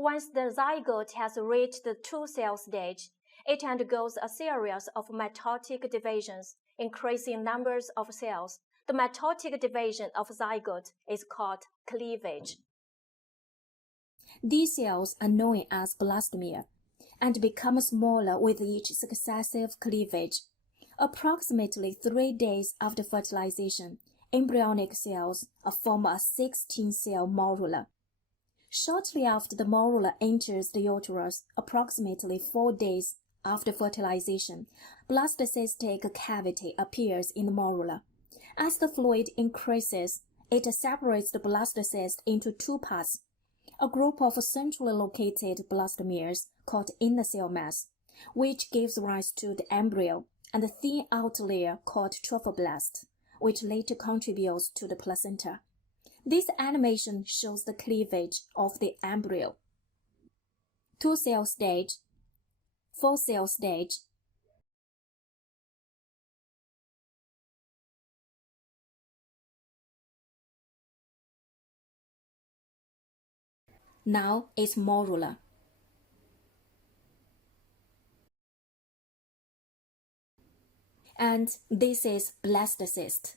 Once the zygote has reached the two-cell stage, it undergoes a series of mitotic divisions, increasing numbers of cells. The mitotic division of zygote is called cleavage. These cells are known as blastomere and become smaller with each successive cleavage. Approximately 3 days after fertilization, embryonic cells form a 16-cell morula. Shortly after the morula enters the uterus, approximately 4 days after fertilization, blastocystic cavity appears in the morula. As the fluid increases, it separates the blastocyst into two parts. A group of centrally located blastomeres called inner cell mass, which gives rise to the embryo, and a thin outer layer called trophoblast, which later contributes to the placenta. This animation shows the cleavage of the embryo. 2-cell stage, 4-cell stage. Now it's morula. And this is blastocyst.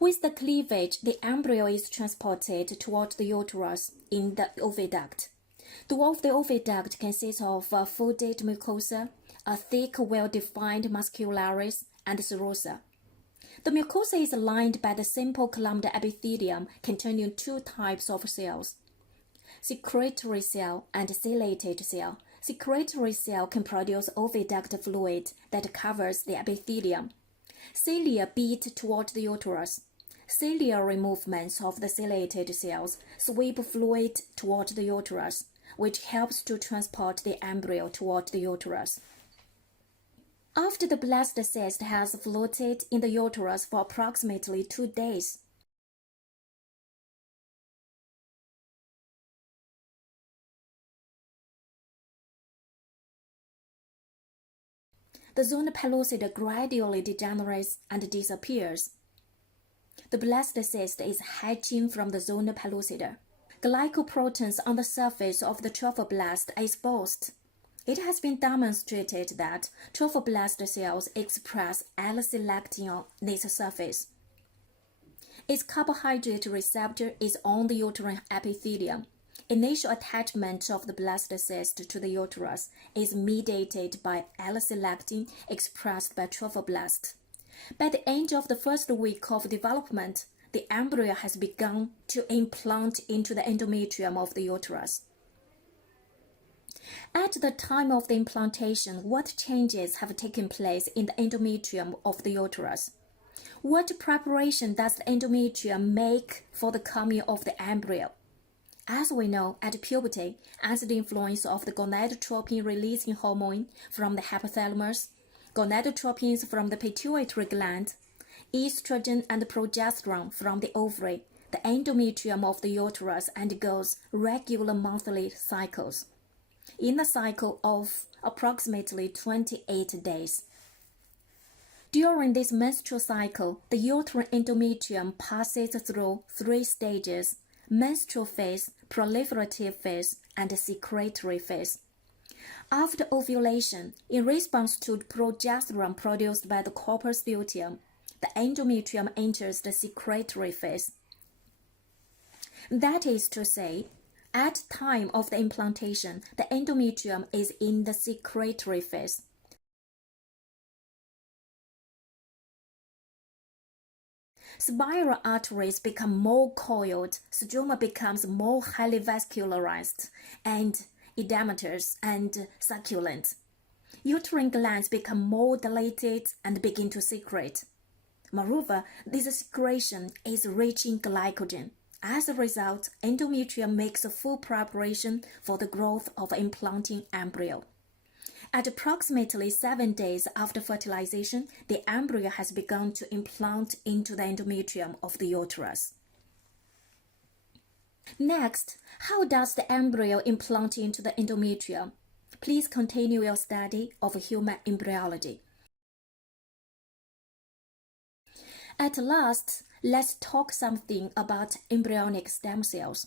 With the cleavage, the embryo is transported toward the uterus in the oviduct. The wall of the oviduct consists of a folded mucosa, a thick, well-defined muscularis, and serosa. The mucosa is lined by the simple columnar epithelium containing two types of cells: secretory cell and ciliated cell. Secretory cell can produce oviduct fluid that covers the epithelium. Cilia beat toward the uterus. Ciliary movements of the ciliated cells sweep fluid toward the uterus, which helps to transport the embryo toward the uterus. After the blastocyst has floated in the uterus for approximately 2 days, the zona pellucida gradually degenerates and disappears. The blastocyst is hatching from the zona pellucida. Glycoproteins on the surface of the trophoblast are exposed. It has been demonstrated that trophoblast cells express L-selectin on this surface. Its carbohydrate receptor is on the uterine epithelium. Initial attachment of the blastocyst to the uterus is mediated by L-selectin expressed by trophoblast. By the end of the first week of development, the embryo has begun to implant into the endometrium of the uterus. At the time of the implantation, what changes have taken place in the endometrium of the uterus? What preparation does the endometrium make for the coming of the embryo? As we know, at puberty, under the influence of the gonadotropin-releasing hormone from the hypothalamus, gonadotropins from the pituitary gland, estrogen and progesterone from the ovary, the endometrium of the uterus undergoes regular monthly cycles, in a cycle of approximately 28 days. During this menstrual cycle, the uterine endometrium passes through 3 stages: menstrual phase, proliferative phase, and secretory phase. After ovulation, in response to progesterone produced by the corpus luteum, the endometrium enters the secretory phase. That is to say, at time of the implantation, the endometrium is in the secretory phase. Spiral arteries become more coiled, stroma becomes more highly vascularized, and edematous and succulent. Uterine glands become more dilated and begin to secrete. Moreover, this secretion is rich in glycogen. As a result, endometrium makes a full preparation for the growth of implanting embryo. At approximately 7 days after fertilization, the embryo has begun to implant into the endometrium of the uterus. Next, how does the embryo implant into the endometrium? Please continue your study of human embryology. At last, let's talk something about embryonic stem cells.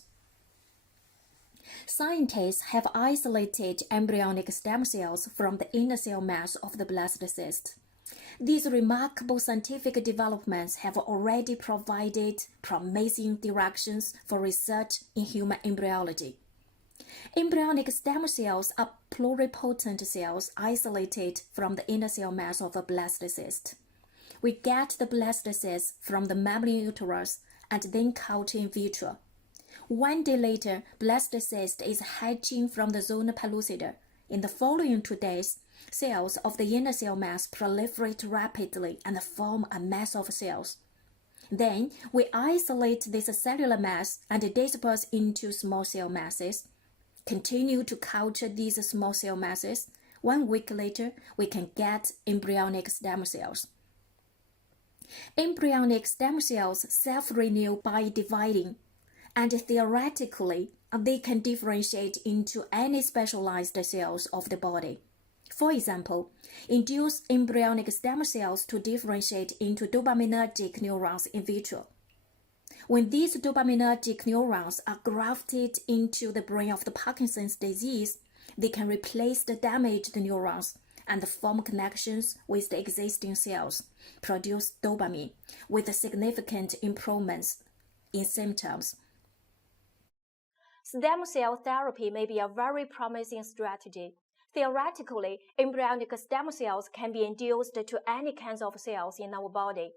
Scientists have isolated embryonic stem cells from the inner cell mass of the blastocyst. These remarkable scientific developments have already provided promising directions for research in human embryology. Embryonic stem cells are pluripotent cells isolated from the inner cell mass of a blastocyst. We get the blastocyst from the mammalian uterus and then culture in vitro. 1 day later, blastocyst is hatching from the zona pellucida. In the following 2 days, cells of the inner cell mass proliferate rapidly and form a mass of cells. Then, we isolate this cellular mass and disperse into small cell masses. Continue to culture these small cell masses. 1 week later, we can get embryonic stem cells. Embryonic stem cells self-renew by dividing, and theoretically, they can differentiate into any specialized cells of the body. For example, induce embryonic stem cells to differentiate into dopaminergic neurons in vitro. When these dopaminergic neurons are grafted into the brain of the Parkinson's disease, they can replace the damaged neurons and form connections with the existing cells, produce dopamine, with significant improvements in symptoms. Stem cell therapy may be a very promising strategy. Theoretically, embryonic stem cells can be induced to any kinds of cells in our body.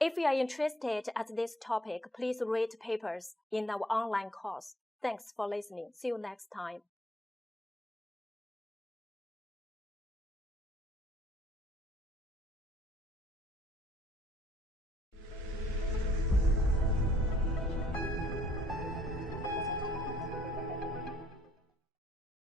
If you are interested at this topic, please read papers in our online course. Thanks for listening. See you next time.